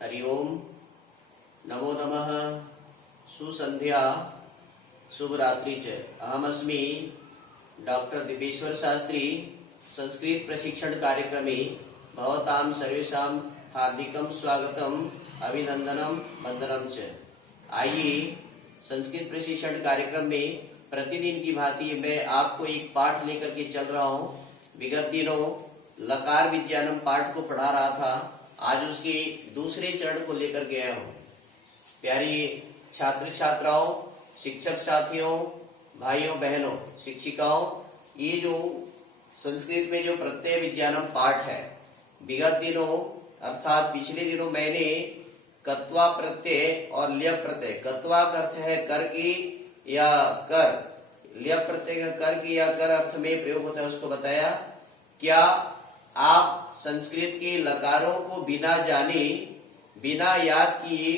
हरि ओम, नमो नमः, सुसंध्या, शुभ रात्रि च। अहमस्मि डॉक्टर दीपेश्वर शास्त्री, संस्कृत प्रशिक्षण कार्यक्रमे भवतां सर्वेषां हार्दिकं स्वागतम, अभिनंदनम, वंदनम च। आइए संस्कृत प्रशिक्षण कार्यक्रम में प्रतिदिन की भांति मैं आपको एक पाठ लेकर के चल रहा हूँ। विगत दिनों लकार विज्ञानम पाठ को पढ़ा रहा था, आज उसके दूसरे चरण को लेकर के आया हूँ। प्यारी छात्र छात्राओं, शिक्षक साथियों, भाइयों बहनों, शिक्षिकाओं, ये जो संस्कृत में जो प्रत्यय विज्ञानम पाठ है, विगत दिनों अर्थात पिछले दिनों मैंने कत्वा प्रत्यय और ल्य प्रत्यय, कत्वा का अर्थ है कर की या कर, ल्य प्रत्यय का कर की या कर अर्थ में प्रयोग होता है, उसको बताया। क्या आप संस्कृत के लकारों को बिना जाने, बिना याद किए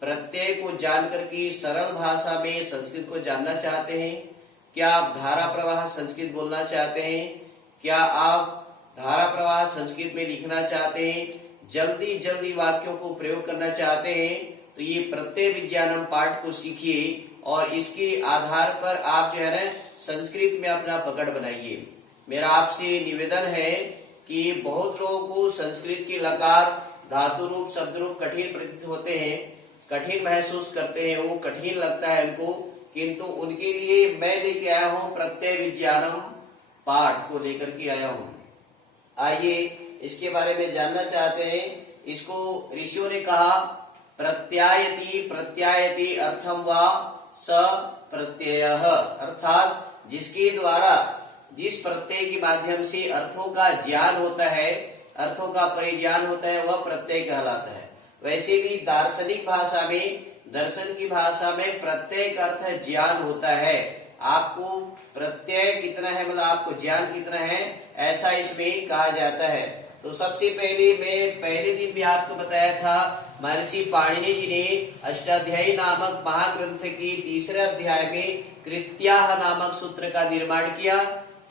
प्रत्यय को जानकर के सरल भाषा में संस्कृत को जानना चाहते हैं? क्या आप धारा प्रवाह संस्कृत बोलना चाहते हैं? क्या आप धारा प्रवाह संस्कृत में लिखना चाहते हैं? जल्दी जल्दी वाक्यों को प्रयोग करना चाहते हैं? तो ये प्रत्यय विज्ञानम पाठ को सीखिए और इसके आधार पर आप जो है ना संस्कृत में अपना पकड़ बनाइए। मेरा आपसे निवेदन है कि बहुत लोगों को संस्कृत के लकार धातु रूप शब्द रूप कठिन प्रतीत होते हैं, कठिन महसूस करते हैं, वो कठिन लगता है उनको, किंतु उनके लिए मैं लेके आया हूँ प्रत्यय विज्ञानम पाठ को लेकर के आया हूँ। आइए इसके बारे में जानना चाहते हैं। इसको ऋषियों ने कहा प्रत्यायति प्रत्यायति अर्थम वा स प्रत्ययः, अर्थात जिसके द्वारा जिस प्रत्यय के माध्यम से अर्थों का ज्ञान होता है, अर्थों का परिज्ञान होता है, वह प्रत्यय कहलाता है। वैसे भी दार्शनिक भाषा में, दर्शन की भाषा में प्रत्यय का अर्थ है ज्ञान होता है। आपको प्रत्यय कितना है, मतलब आपको ज्ञान कितना है, ऐसा इसमें कहा जाता है। तो सबसे पहले मैं पहले दिन भी आपको बताया था, महर्षि पाणिनि जी ने अष्टाध्यायी नामक महाग्रंथ की तीसरे अध्याय में कृत्याह नामक सूत्र का निर्माण किया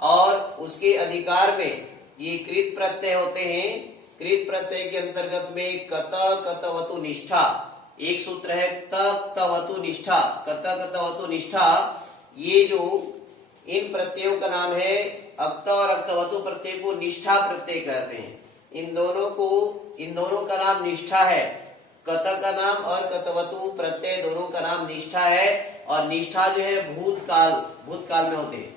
और उसके अधिकार में ये कृत प्रत्यय होते हैं। कृत प्रत्यय के अंतर्गत में कत कतवतु निष्ठा एक सूत्र है, तवतु निष्ठा, कत कतवतु निष्ठा, ये जो इन प्रत्ययों का नाम है। अक्त और अक्तवतु प्रत्यय को निष्ठा प्रत्यय कहते हैं। इन दोनों का नाम निष्ठा है। कत का नाम और कतवतु प्रत्यय दोनों का नाम निष्ठा है। और निष्ठा जो है भूतकाल में होते हैं।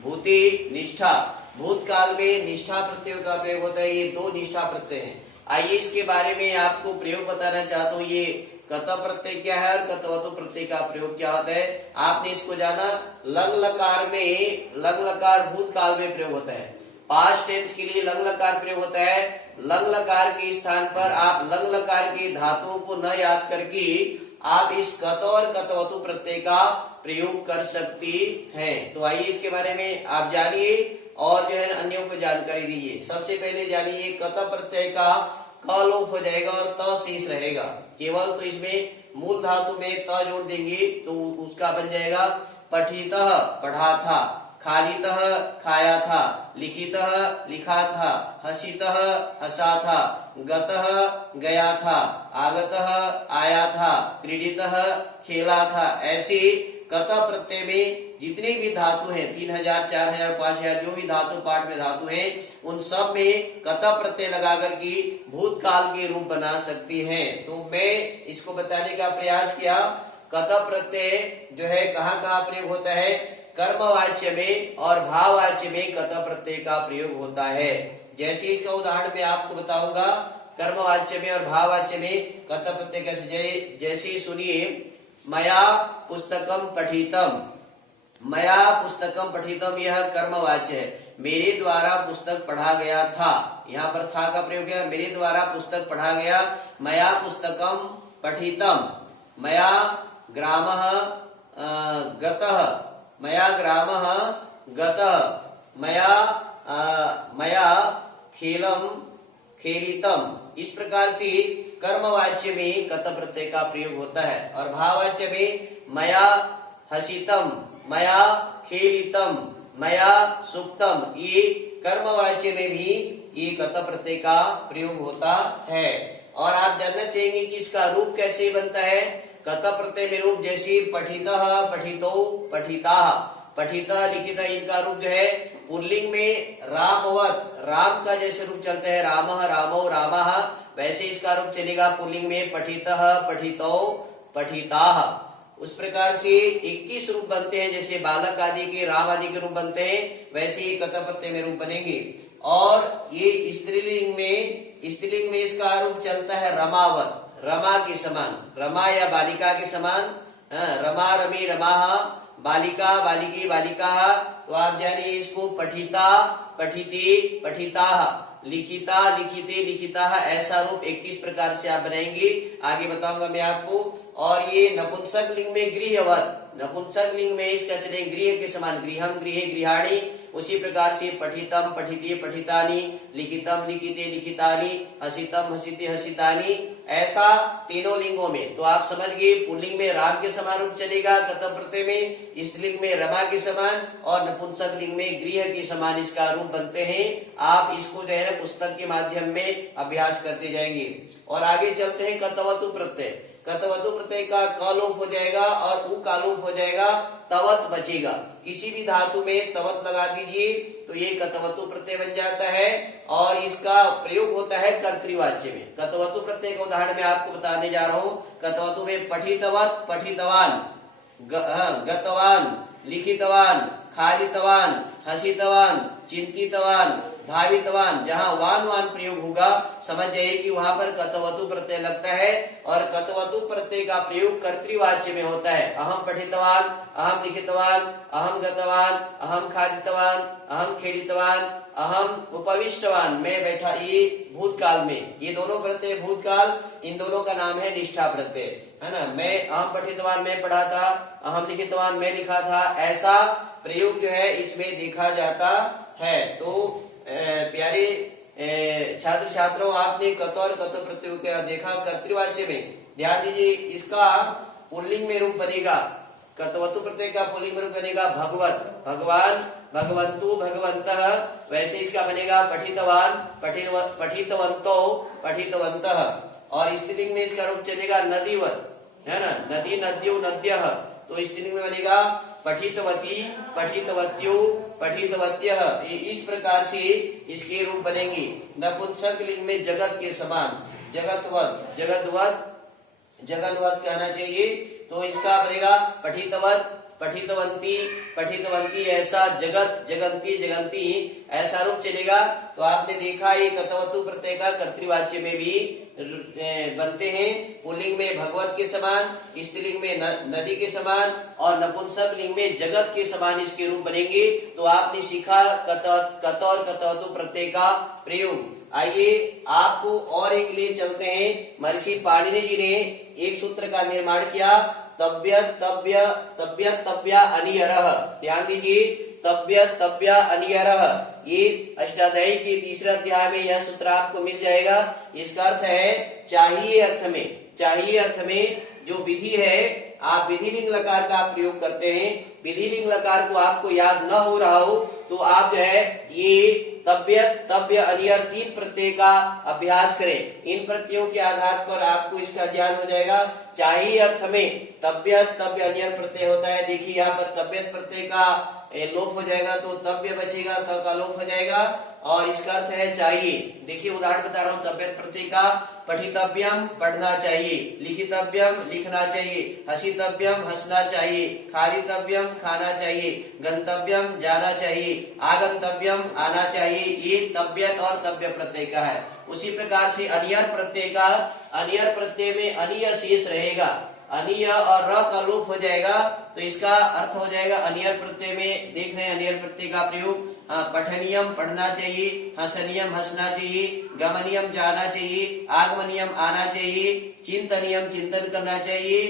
भूति निष्ठा, भूतकाल में निष्ठा प्रत्ययों का प्रयोग होता है। ये दो निष्ठा प्रत्यय हैं। आइए इसके बारे में आपको प्रयोग बताना चाहता हूँ। ये कत प्रत्यय क्या है और कतवतु प्रत्यय का प्रयोग क्या होता है, आपने इसको जाना। लंग लकार में, लंग लकार भूतकाल में प्रयोग होता है। पास्ट टेंस के लिए लंग लकार प्रयोग होता है। लंग लकार के स्थान पर आप लंग लकार की धातुओं को न याद करके आप इस कत और कतवतु प्रत्यय का प्रयोग कर सकती हैं। तो आइए इसके बारे में आप जानिए और जो है अन्यों को जानकारी दीजिए। सबसे पहले जानिए कत प्रत्यय का क लोप हो जाएगा और त शेष रहेगा केवल। तो इसमें मूल धातु में त जोड़ देंगे तो उसका बन जाएगा पठितः पढ़ा था, खादितः खाया था, लिखितः लिखा था, हसितः हंसा था, गतः गया था, आगतः आया था, क्रीडितः खेला था। ऐसे कत प्रत्यय में जितने भी धातु हैं, 3000, 4000, 5000 जो भी धातु पाठ में धातु हैं, उन सब में कत प्रत्यय लगा करके भूतकाल के रूप बना सकती हैं। तो मैं इसको बताने का प्रयास किया। कत प्रत्यय जो है कहाँ कहाँ प्रयोग होता है, कर्मवाच्य में और भाववाच्य में कत प्रत्यय का प्रयोग होता है। जैसे इसका उदाहरण मैं आपको बताऊंगा। कर्मवाच्य में और भाववाच्य में कत प्रत्यय कैसे, जैसे सुनिए, मया पुस्तकम पठितम, मया पुस्तकम पठितम, यह कर्मवाच्य है। मेरे द्वारा पुस्तक पढ़ा गया था, यहाँ पर था का प्रयोग है। मेरे द्वारा पुस्तक पढ़ा गया। मया पुस्तकम पठितम, मया ग्रामः गतः, मया ग्रामः गतः, मया खेलम खेलितम। इस प्रकार से कर्मवाच्य में कत प्रत्यय का प्रयोग होता है। और भाववाच्य में मया हसितम, मया खेलितम, मया सुक्तम, ये कर्मवाच्य में भी ये कत प्रत्यय का प्रयोग होता है। और आप जानना चाहेंगे कि इसका रूप कैसे बनता है। कत प्रत्यय में रूप जैसे पठितः, पठितो, पठिताः, पठितः, लिखितः, इनका रूप जो है पुल्लिंग में रामवत, राम का जैसे रूप चलता है रामः, रामौ, रामाः, वैसे इसका रूप चलेगा पुल्लिंग में पठितः, पठितौ, पठिताः। उस प्रकार से 21 रूप बनते हैं, जैसे बालक आदि के, राम आदि के रूप बनते हैं, वैसे ही कत प्रत्यय में रूप बनेंगे। और ये स्त्रीलिंग में इसका रूप चलता है रमावत, रमा के समान, रमा या बालिका के समान, रमा, रमी, रमाः, बालिका, बालिके, बालिकाः। तो आप जानिए इसको पठिता, पठिते, पठिताः, लिखिता, लिखिते, लिखिताः, ऐसा रूप 21 प्रकार से आप बनाएंगे, आगे बताऊंगा मैं आपको। और ये नपुंसक लिंग में गृहवत, नपुंसक लिंग में इसका चले गृह के समान, गृहम, गृहे, गृहाणी। उसी प्रकार से पठितम, पठिते, पठितानि, लिखितम, लिखिते, लिखितानि, हसितम, हसिते, हसितानि, ऐसा तीनों लिंगों में। तो आप समझ गए, पुल्लिंग में राम के समान रूप चलेगा कत प्रत्यय में, स्त्रीलिंग में रमा के समान, और नपुंसक लिंग में गृह के समान इसका रूप बनते हैं। आप इसको जो है पुस्तक के माध्यम में अभ्यास करते जाएंगे। और आगे चलते हैं कतवतु प्रत्यय। कतवतु प्रत्यय का क लोप हो जाएगा और उ का लोप हो जाएगा, तवत बचेगा। किसी भी धातु में तवत लगा दीजिए तो ये कतवतु प्रत्यय बन जाता है, और इसका प्रयोग होता है कर्तृवाच्य में। कतवतु प्रत्यय का उदाहरण मैं आपको बताने जा रहा हूँ। कतवतु में पठितवत, पठितवान, गतवान, लिखितवान, खादितवान, हसितवान, चिंतितवान, भावितवान, जहाँ वान वान प्रयोग होगा समझ जाइए कि वहां पर कतवतु प्रत्यय लगता है। और कतवतु प्रत्यय का प्रयोग कर्तृवाच्य में होता है। अहम पठितवान, अहम लिखितवान, अहम गतवान, अहम खादितवान, अहम खेलितवान, अहम उपविष्टवान, मैं बैठा, ये भूतकाल में, ये दोनों प्रत्यय भूतकाल, इन दोनों का नाम है निष्ठा प्रत्यय, है ना। मैं अहम पठितवान, मैं पढ़ा था, अहम लिखितवान, मैं लिखा था, ऐसा प्रयोग जो है इसमें देखा जाता है। तो प्यारे छात्र छात्रों, आपने कत और कत प्रत्यय का देखा कर्तृवाच्य में। ध्यान दीजिए, इसका पुल्लिंग में रूप बनेगा, कतवतु प्रत्यय का पुल्लिंग में रूप बनेगा भगवत, भगवान, भगवंतु, भगवंतः, वैसे इसका बनेगा पठितवान, पठितवंतो, पठितवंतः। और स्त्रीलिंग में इसका रूप चलेगा नदीवत, है ना, नदी, नद्यो, नद्यः। तो स्त्रीलिंग में बनेगा पठितवती, पठितवत्यो, पठितवत्यः। इस प्रकार से इसके रूप बनेंगे। नपुंसक लिंग में जगत के समान, जगतवत, जगतवत, जगनवत कहना चाहिए। तो इसका बनेगा पठितवत, पठितवंती, पठितवंती, ऐसा जगत, जगंती, जगंती, ऐसा रूप चलेगा। तो आपने देखा ये कतवतु प्रत्यय का कर्तृवाच्य में भी बनते हैं। पुल्लिंग में भगवत के समान, स्त्रीलिंग में नदी के समान, और नपुंसक लिंग में जगत के समान इसके रूप बनेंगे। तो आपने सीखा कत और कतवतु प्रत्यय का प्रयोग। आइए आपको और एक लिए चलते हैं। महर्षि पाणिनि जी ने एक सूत्र का निर्माण किया, तब्यत, तब्य, तब्यत, तब्या, अनियरः। ध्यान दीजिए, तब्यत, तब्या, अनियरः, ये अष्टाध्यायी के तीसरे अध्याय में यह सूत्र आपको मिल जाएगा। इसका अर्थ है चाहिए अर्थ में, चाहिए अर्थ में जो विधि है, आप विधि लिंग लकार का प्रयोग करते हैं। विधि लिंग लकार को आपको याद न हो रहा हो तो आप जो है ये तब्यत, तब्य, अनियर 3 प्रत्यय का अभ्यास करें। इन प्रत्ययों के आधार पर आपको इसका ज्ञान हो जाएगा। चाहिए अर्थ में तब्यत, तब्य, अनियर प्रत्यय होता है। देखिए यहाँ पर तब्यत प्रत्यय का लोप हो जाएगा तो तब्य बचेगा, त का लोप हो जाएगा, और इसका अर्थ है चाहिए। देखिए उदाहरण बता रहा हूँ तब्यत प्रत्यय का, पठितव्यम, पढ़ना चाहिए, लिखितव्यम, लिखना चाहिए, हसितव्यम, हंसना चाहिए, खादितव्यम, खाना चाहिए, गंतव्यम, जाना चाहिए, आगंतव्यम, आना चाहिए। ये तब्यत और तब्य प्रत्यय का है। उसी प्रकार से अनियर प्रत्यय का, अनियर प्रत्यय में अनिय शेष रहेगा, अनिय और र का लोप हो जाएगा। तो इसका अर्थ हो जाएगा अनियर प्रत्यय में देख रहे हैं अनियर प्रत्यय का प्रयोग, पठनियम, पढ़ना चाहिए, हसनियम, हंसना चाहिए, गमनियम, जाना चाहिए, आगमनियम, आना चाहिए, चिंतनियम, चिंतन करना चाहिए,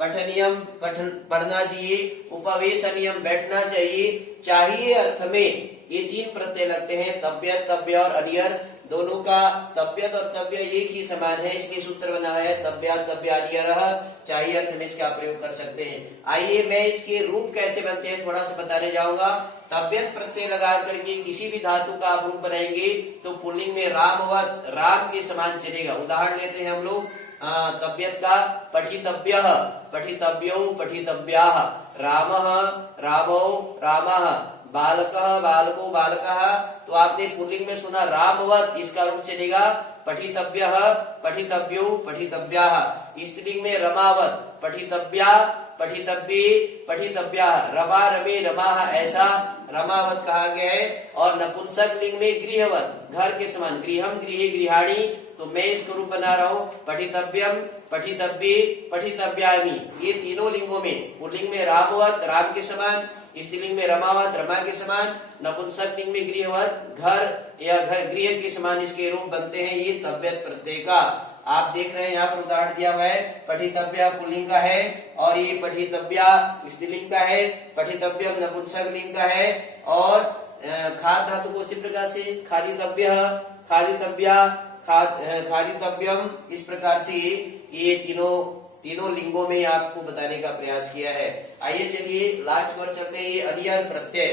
पठनियम, पढ़ना चाहिए, उपवेशनियम, बैठना चाहिए। चाहिए अर्थ में ये 3 प्रत्यय लगते हैं, तब्यत, तब्य और अनियर। दोनों का तब्यत और तब्य एक ही समान है, इसलिए सूत्र बना है तब्या तब्यानियरः, चाहिए अर्थ में इसका प्रयोग कर सकते हैं। आइए मैं इसके रूप कैसे बनते हैं थोड़ा सा बताने जाऊंगा। तब्यत प्रत्यय लगा करके किसी भी धातु का आप रूप बनाएंगे तो पुल्लिंग में रामवत, राम के समान चलेगा। उदाहरण लेते हैं हम लोग तब्यत का, पठितव्यः पठितव्यौ पठितव्याः, रामः रामौ रामाः, बालकः बालको बालकः। तो आपने पुल्लिंग में सुना रामवत, इसका रूप चलेगा पठितव्यः पठितव्यौ पठितव्याः। स्त्रीलिंग में रमावत, पठितव्या पठितव्ये पठितव्याः, रमा रमे रमाः, ऐसा रमावत कहा गया है। और नपुंसक लिंग में गृहवत, घर के समान, गृहम गृहे गृहाणी। तो मैं इसको रूप बना रहा हूँ पठितव्यम पठितव्ये पठितव्यानि। ये तीनों लिंगों में, पुल्लिंग में रामवत, राम के समान, स्त्रीलिंग में रमावत, रमा के समान, नपुंसक लिंग में गृहवत, घर या घर गृह के समान इसके रूप बनते हैं। ये तब्यत प्रत्यय का आप देख रहे हैं, यहाँ पर उदाहरण दिया हुआ है। पठितव्या पुल्लिंग का है और ये पठितव्या स्त्रीलिंग का है, पठितव्यम नपुंसक लिंग का है। और खाद धातु को उसी प्रकार से खादितव्यः खादितव्या खादितव्यम, इस प्रकार से ये तीनों लिंगों में आपको बताने का प्रयास किया है। आइए चलिए लास्ट की ओर चलते हैं। ये अनियर प्रत्यय,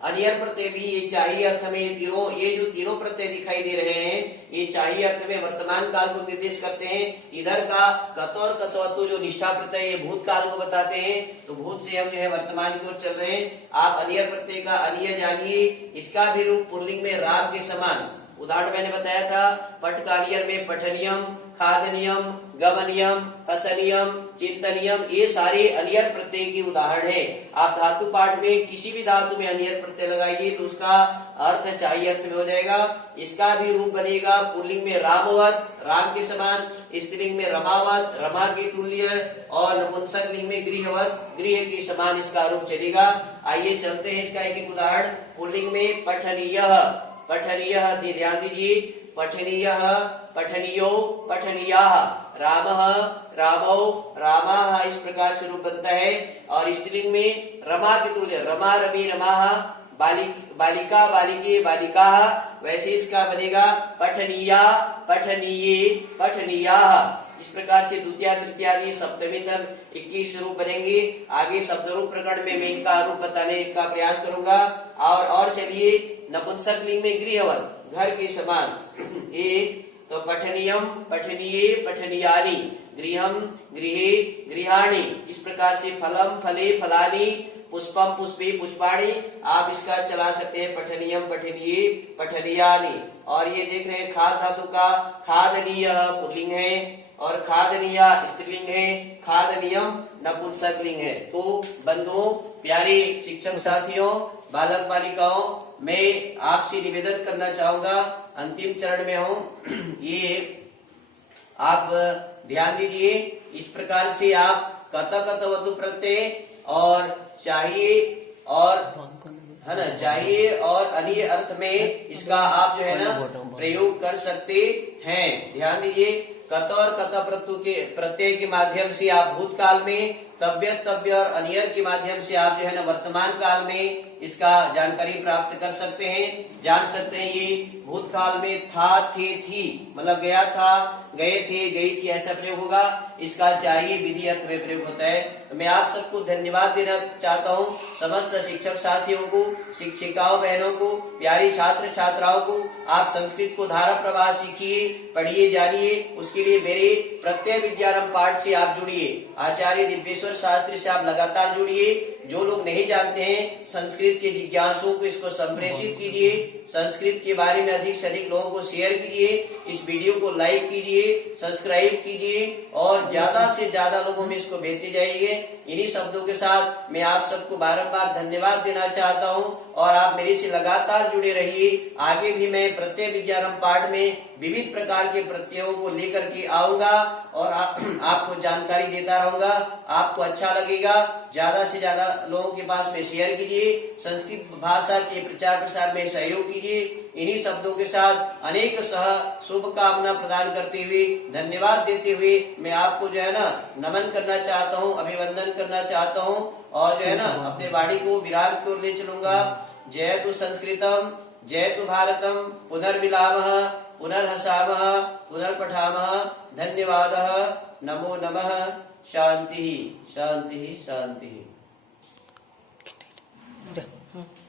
अनियर प्रत्यय भी ये चाहिए अर्थ में, ये जो तीनों प्रत्यय दिखाई दे रहे हैं ये चाहिए अर्थ में वर्तमान काल को निर्देश करते हैं। इधर का कत और कतवतु जो निष्ठा प्रत्यय ये भूतकाल को बताते हैं, तो भूत से हम जो है वर्तमान की ओर चल रहे हैं। आप अनियर प्रत्यय का अनिय जानिए, इसका भी रूप पुल्लिंग में राम के समान। उदाहरण मैंने बताया था पट का अनियर में पठनियम, खादनियम, गमनियम, हसनियम, चिंतनियम, ये सारे अनियर प्रत्यय के उदाहरण है। आप धातु पाठ में किसी भी धातु में अनियर प्रत्यय लगाइए तो उसका अर्थ चाहिए अर्थ में हो जाएगा। इसका भी रूप बनेगा पुल्लिंग में रामवत, राम के समान, स्त्रीलिंग में रमावत, रमा के तुल्य, और नपुंसक लिंग में गृहवत, गृह के समान इसका रूप चलेगा। आइए चलते हैं इसका एक एक उदाहरण। पुल्लिंग में पठनीयः, पठनीयः ध्यान दीजिए, पठनीयः पठनीयो पठनीयाः, रामः रामौ रामाः, इस प्रकार से रूप बनता है। और स्त्रीलिंग में रमा के तुल्य, रमा रमी रमाः, बालिका बालिके बालिकाः, वैसे इसका बनेगा पठनीया पठनीये पठनीयाः। इस प्रकार से द्वितीय तृतीय सप्तमी तक 21 रूप बनेंगे। आगे शब्द रूप प्रकरण में मैं इनका रूप बताने का प्रयास करूंगा। और चलिए नपुंसक लिंग में गृहवत, घर के समान, एक तो पठनीयम पठनीये पठनीयानि, गृहम गृहे गृहाणि, इस प्रकार से फलम फले फलानि, पुष्पम पुष्पे पुष्पाणि, आप इसका चला सकते हैं पठनीयम पठनीये पठनीयानि। और ये देख रहे हैं खाद धातु का खादनीयः पुल्लिंग है और खादनीया स्त्रीलिंग है, खादनीयम नपुंसक लिंग है। तो बंधुओं, प्यारे शिक्षक साथियों, बालक बालिकाओं, मैं आपसे निवेदन करना चाहूंगा, अंतिम चरण में हूँ, ये आप ध्यान दीजिए। इस प्रकार से आप कत कतवतु प्रत्यय और चाहिए और है ना, चाहिए और अनिय अर्थ में इसका आप जो है ना प्रयोग कर सकते हैं। ध्यान दीजिए, कत और कत प्रत्यय के माध्यम से आप भूतकाल में, तब्यत तब्य और अनियर के माध्यम से आप जो है ना वर्तमान काल में इसका जानकारी प्राप्त कर सकते हैं, जान सकते हैं। ये भूतकाल में था थे थी, मतलब गया था गए थे गई थी, ऐसा प्रयोग होगा। इसका चाहिए विधि अर्थ में प्रयोग होता है। तो मैं आप सबको धन्यवाद देना चाहता हूँ, समस्त शिक्षक साथियों को, शिक्षिकाओं बहनों को, प्यारी छात्र छात्राओं को। आप संस्कृत को धारा प्रवाह सीखिए, पढ़िए, जानिए। उसके लिए मेरे प्रत्यय विद्यारंभ पाठ से आप जुड़िए, आचार्य दिव्येश्वर शास्त्री से आप लगातार जुड़िए। जो लोग नहीं जानते हैं संस्कृत के जिज्ञासुओं को इसको संप्रेषित कीजिए, संस्कृत के बारे में अधिक से अधिक लोगों को शेयर कीजिए, इस वीडियो को लाइक कीजिए, सब्सक्राइब कीजिए और ज्यादा से ज्यादा लोगों में इसको भेजते जाइए। इन्हीं शब्दों के साथ मैं आप सबको बारंबार धन्यवाद देना चाहता हूं और आप मेरे से लगातार जुड़े रहिए। आगे भी मैं प्रत्यय विद्यारंभ पाठ में विविध प्रकार के प्रत्ययों को लेकर के आऊंगा और आपको जानकारी देता रहूंगा। आपको अच्छा लगेगा, ज्यादा से ज्यादा लोगों के पास में शेयर कीजिए, संस्कृत भाषा के प्रचार प्रसार में सहयोग कीजिए। इन्हीं शब्दों के साथ अनेक शुभकामना प्रदान करते हुए, धन्यवाद देते हुए मैं आपको जो है ना नमन करना चाहता हूँ, अभिवंदन करना चाहता हूँ और जो है ना अपने वाणी को विराम की ओर ले चलूंगा। जयतु संस्कृतम जयतु भारतम, पुनर्मिलामः, पुनर्हसामः, पुनर्पठामः। धन्यवादः, नमो नमः। शांति शांति शांति।